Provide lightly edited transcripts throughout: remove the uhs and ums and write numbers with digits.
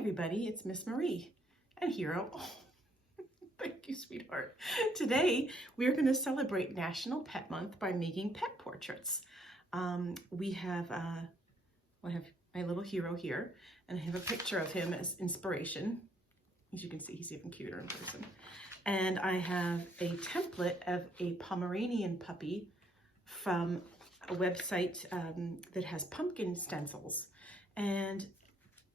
everybody, it's Miss Marie and Hero. Oh, thank you, sweetheart. Today we are going to celebrate National Pet Month by making pet portraits. I have my little hero here, and I have a picture of him as inspiration. As you can see, he's even cuter in person. And I have a template of a Pomeranian puppy from a website that has pumpkin stencils. And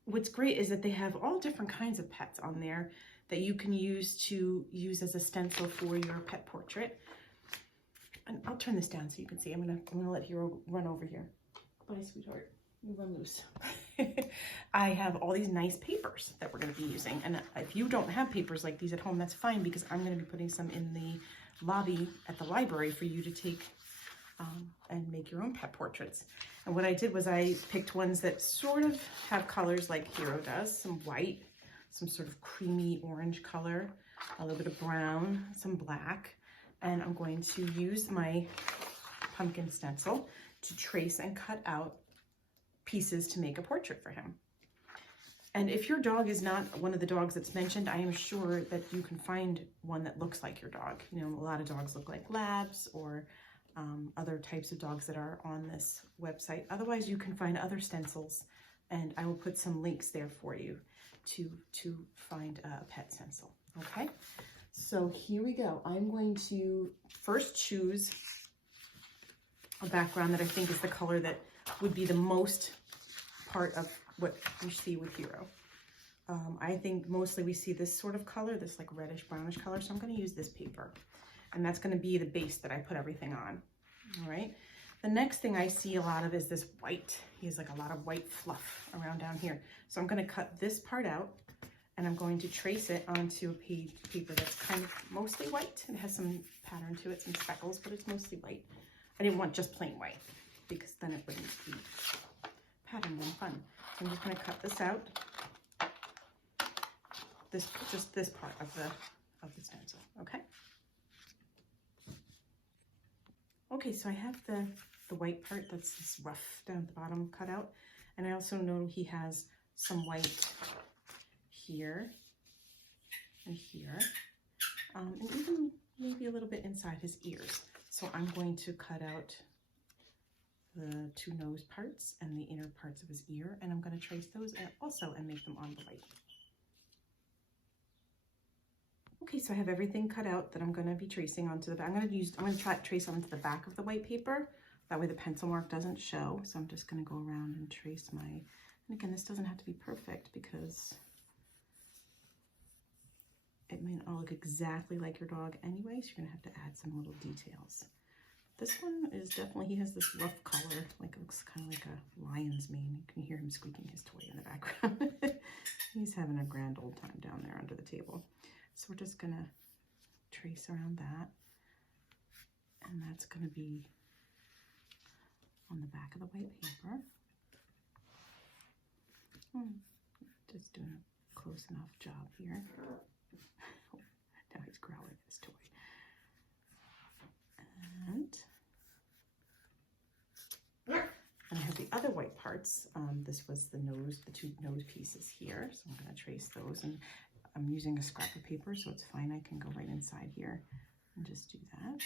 what's great is that they have all different kinds of pets on there that you can use as a stencil for your pet portrait. And I'll turn this down so you can see. I'm gonna let Hero run over here. Bye, sweetheart. You run loose. I have all these nice papers that we're going to be using, and if you don't have papers like these at home, that's fine, because I'm going to be putting some in the lobby at the library for you to take and make your own pet portraits. And what I did was I picked ones that sort of have colors like Hero does, some white, some sort of creamy orange color, a little bit of brown, some black, and I'm going to use my pumpkin stencil to trace and cut out pieces to make a portrait for him. And if your dog is not one of the dogs that's mentioned, I am sure that you can find one that looks like your dog. You know, a lot of dogs look like labs or other types of dogs that are on this website. Otherwise, you can find other stencils, and I will put some links there for you to find a pet stencil. Okay, so here we go. I'm going to first choose a background that I think is the color that would be the most part of what you see with Hero. I think mostly we see this sort of color, this like reddish brownish color, so I'm going to use this paper, and that's going to be the base that I put everything on. All right, the next thing I see a lot of is this white. He has like a lot of white fluff around down here, so I'm going to cut this part out, and I'm going to trace it onto a paper that's kind of mostly white. It has some pattern to it, some speckles, but it's mostly white. I didn't want just plain white, because then it wouldn't be patterned and fun. So I'm just going to cut this out. Just this part of the stencil. Okay. Okay, so I have the white part, that's this rough down at the bottom cut out, and I also know he has some white here and here, and even maybe a little bit inside his ears. So I'm going to cut out the two nose parts and the inner parts of his ear, and I'm going to trace those also and make them on the white. Okay, so I have everything cut out that I'm going to be tracing onto the back. I'm going to try to trace onto the back of the white paper. That way the pencil mark doesn't show. So I'm just going to go around and trace my, and again, this doesn't have to be perfect because it may not look exactly like your dog anyway, so you're going to have to add some little details. This one is definitely, he has this rough color, like it looks kind of like a lion's mane. You can hear him squeaking his toy in the background. He's having a grand old time down there under the table. So we're just gonna trace around that, and that's gonna be on the back of the white paper. Just doing a close enough job here. Now he's growling at his toy. And I have the other white parts. This was the nose, the two nose pieces here. So I'm going to trace those, and I'm using a scrap of paper, so it's fine. I can go right inside here and just do that.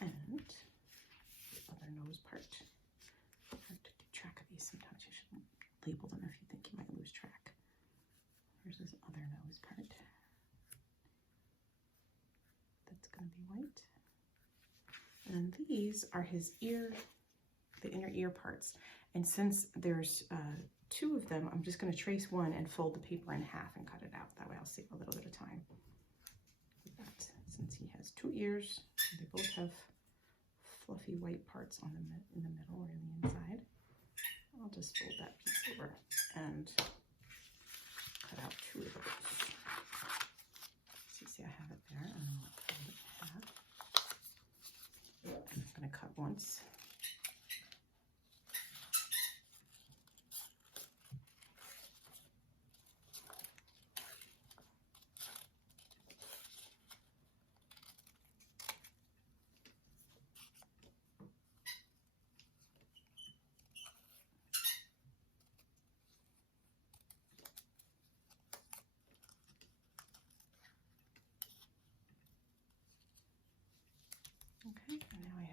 And the other nose part. I have to keep track of these sometimes. You shouldn't label them if you think you might lose track. Here's this other nose part. That's going to be white. And these are his ear, the inner ear parts. And since there's two of them, I'm just going to trace one and fold the paper in half and cut it out. That way I'll save a little bit of time with that. Since he has two ears, they both have fluffy white parts on in the middle or in the inside. I'll just fold that piece over and cut out two of those. So you see I have it there, and I'll fold it in half. I'm going to cut once.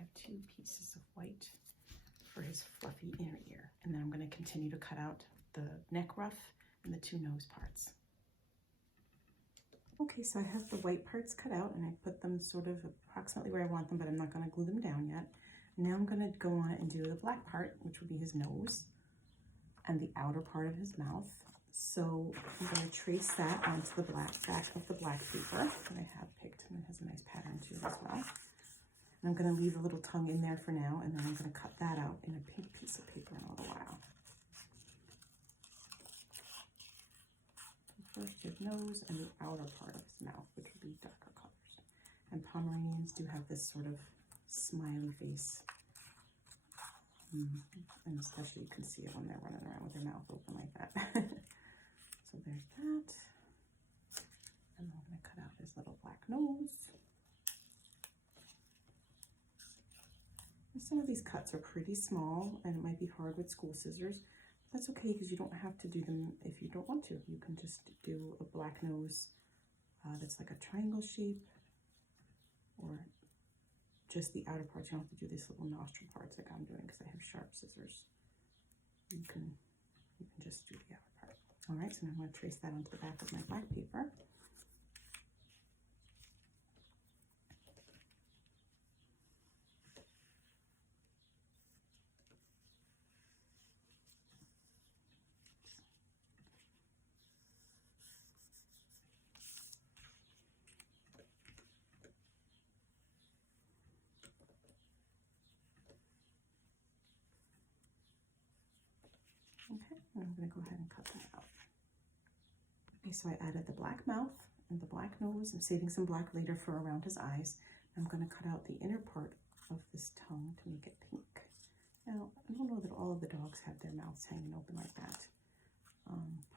have 2 pieces of white for his fluffy inner ear. And then I'm going to continue to cut out the neck ruff and the 2 nose parts. Okay, so I have the white parts cut out and I put them sort of approximately where I want them, but I'm not going to glue them down yet. Now I'm going to go on and do the black part, which will be his nose and the outer part of his mouth. So I'm going to trace that onto the back of the black paper that I have picked, and it has a nice pattern too as well. And I'm going to leave a little tongue in there for now, and then I'm going to cut that out in a pink piece of paper in a little while. First his nose and the outer part of his mouth, which will be darker colors. And Pomeranians do have this sort of smiley face. And especially you can see it when they're running around with their mouth open like that. So there's that. And I'm going to cut out his little black nose. And some of these cuts are pretty small and it might be hard with school scissors. That's okay because you don't have to do them if you don't want to. You can just do a black nose that's like a triangle shape, or just the outer parts. You don't have to do these little nostril parts like I'm doing because I have sharp scissors. You can just do the outer part. All right, so now I'm going to trace that onto the back of my black paper. Okay, and I'm going to go ahead and cut that out. Okay, so I added the black mouth and the black nose. I'm saving some black later for around his eyes. I'm going to cut out the inner part of this tongue to make it pink. Now, I don't know that all of the dogs have their mouths hanging open like that.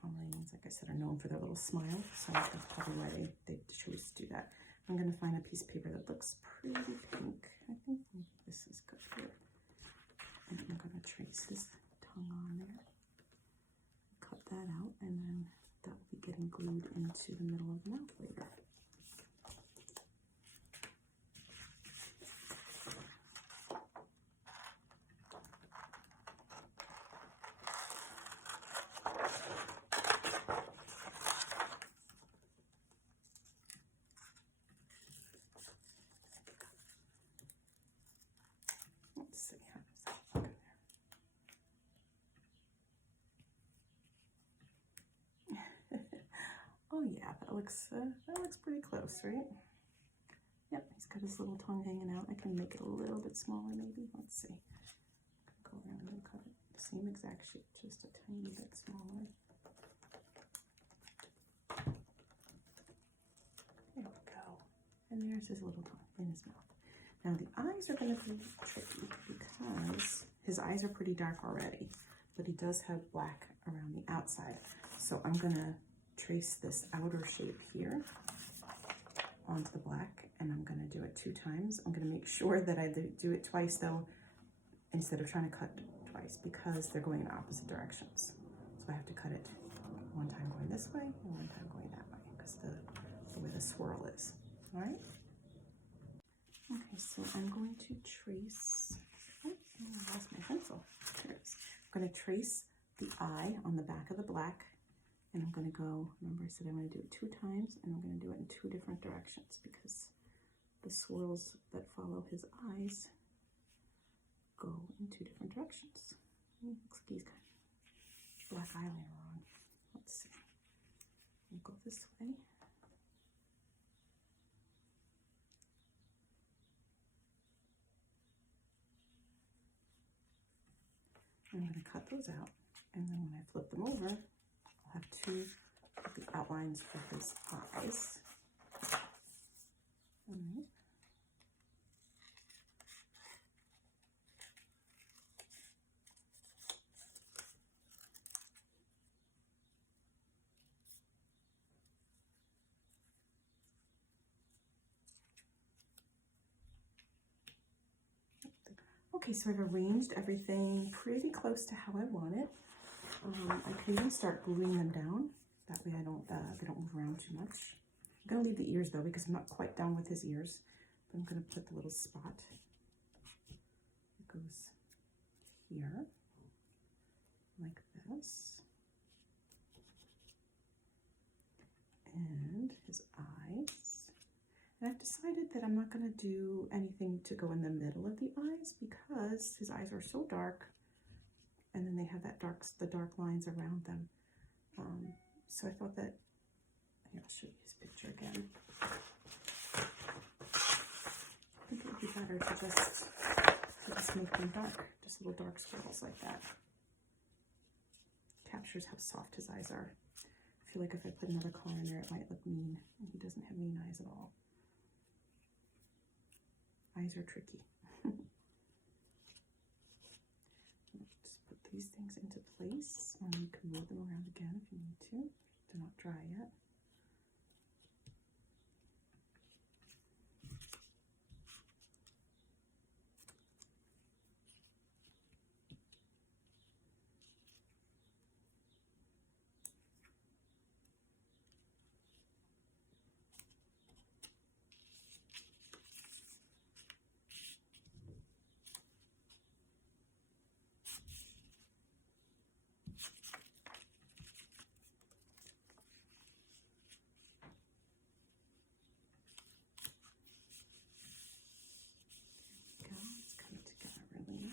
Pomeranians, like I said, are known for their little smile, so that's probably why they chose to do that. I'm going to find a piece of paper that looks pretty pink. I think this is good here. And I'm going to trace his tongue on there. Cut that out, and then that will be getting glued into the middle of the mouth later. Let's see, how does that look in there? Oh yeah, that looks pretty close, right? Yep, he's got his little tongue hanging out. I can make it a little bit smaller maybe. Let's see. Go around and cut it the same exact shape, just a tiny bit smaller. There we go. And there's his little tongue in his mouth. Now the eyes are going to be tricky because his eyes are pretty dark already, but he does have black around the outside. So I'm going to trace this outer shape here onto the black, and I'm going to do it 2 times. I'm going to make sure that I do it twice though, instead of trying to cut twice, because they're going in opposite directions. So I have to cut it 1 time going this way and 1 time going that way, because the way the swirl is. All right. Okay, so I'm going to trace. Oh, I lost my pencil. There it is. I'm going to trace the eye on the back of the black. And I'm going to go, remember I said I'm going to do it 2 times, and I'm going to do it in 2 different directions because the swirls that follow his eyes go in 2 different directions. Looks like he's got black eyeliner on. Let's see. We'll go this way. I'm going to cut those out, and then when I flip them over, I'll have 2 of the outlines for his eyes. All right. Okay, so I've arranged everything pretty close to how I want it. I can even start gluing them down. That way they don't move around too much. I'm going to leave the ears though because I'm not quite done with his ears. But I'm going to put the little spot goes here, like this. And his eyes. And I've decided that I'm not going to do anything to go in the middle of the eyes because his eyes are so dark, and then they have the dark lines around them. So I thought that, here, I'll show you his picture again. I think it would be better to just make them dark, just little dark squiggles like that. Captures how soft his eyes are. I feel like if I put another color in there, it might look mean, and he doesn't have mean eyes at all. Eyes are tricky. Just put these things into place, and you can move them around again if you need to. They're not dry yet.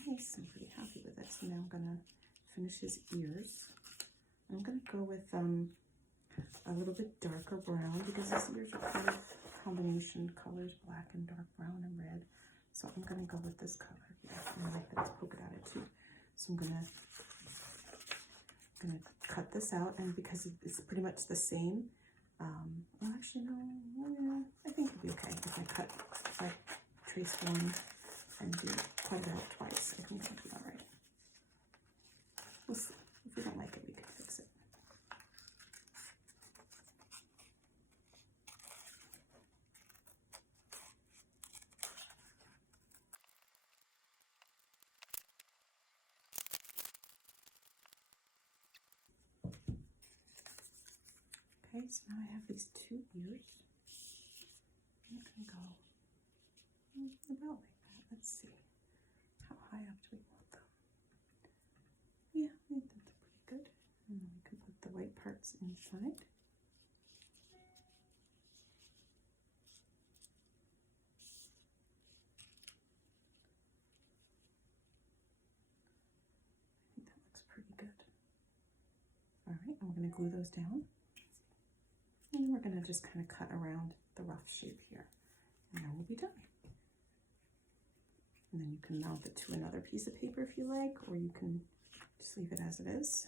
Nice. I'm pretty happy with it. So now I'm going to finish his ears. I'm going to go with a little bit darker brown because his ears are kind of combination colors, black and dark brown and red. So I'm going to go with this color here. And I like that it's polka dotted too. So I'm going to cut this out, and because it's pretty much the same, well, actually no, yeah, I think it'll be okay if I trace one and do quite out twice. I think that'll be all right. We'll see. If we don't like it, we can fix it. Okay, so now I have these two ears. I'm going to go about like that. Let's see. How high up do we want them? Yeah, I think that's pretty good. And then we can put the white parts inside. I think that looks pretty good. All right, I'm going to glue those down. And we're going to just kind of cut around the rough shape here. And then we'll be done. And then you can mount it to another piece of paper if you like, or you can just leave it as it is.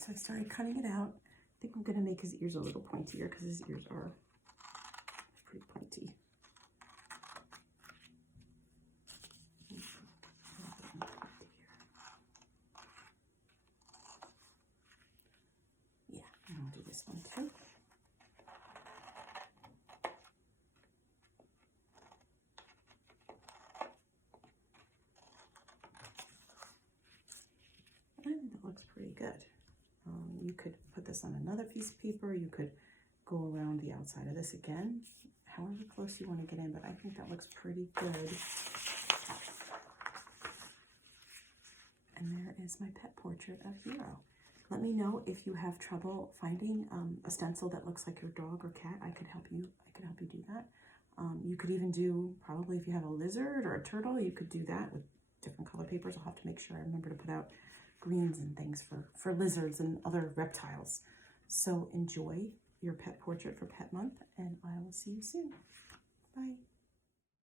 So I started cutting it out. I think I'm going to make his ears a little pointier because his ears are pretty pointy. Yeah, and I'll do this one too. I think that looks pretty good. You could put this on another piece of paper. You could go around the outside of this again, however close you want to get in, but I think that looks pretty good. And there is my pet portrait of Hero. Let me know if you have trouble finding a stencil that looks like your dog or cat. I could help you do that. You could even do, probably if you have a lizard or a turtle, you could do that with different color papers. I'll have to make sure I remember to put out greens and things for lizards and other reptiles. So enjoy your pet portrait for Pet Month, and I will see you soon. Bye.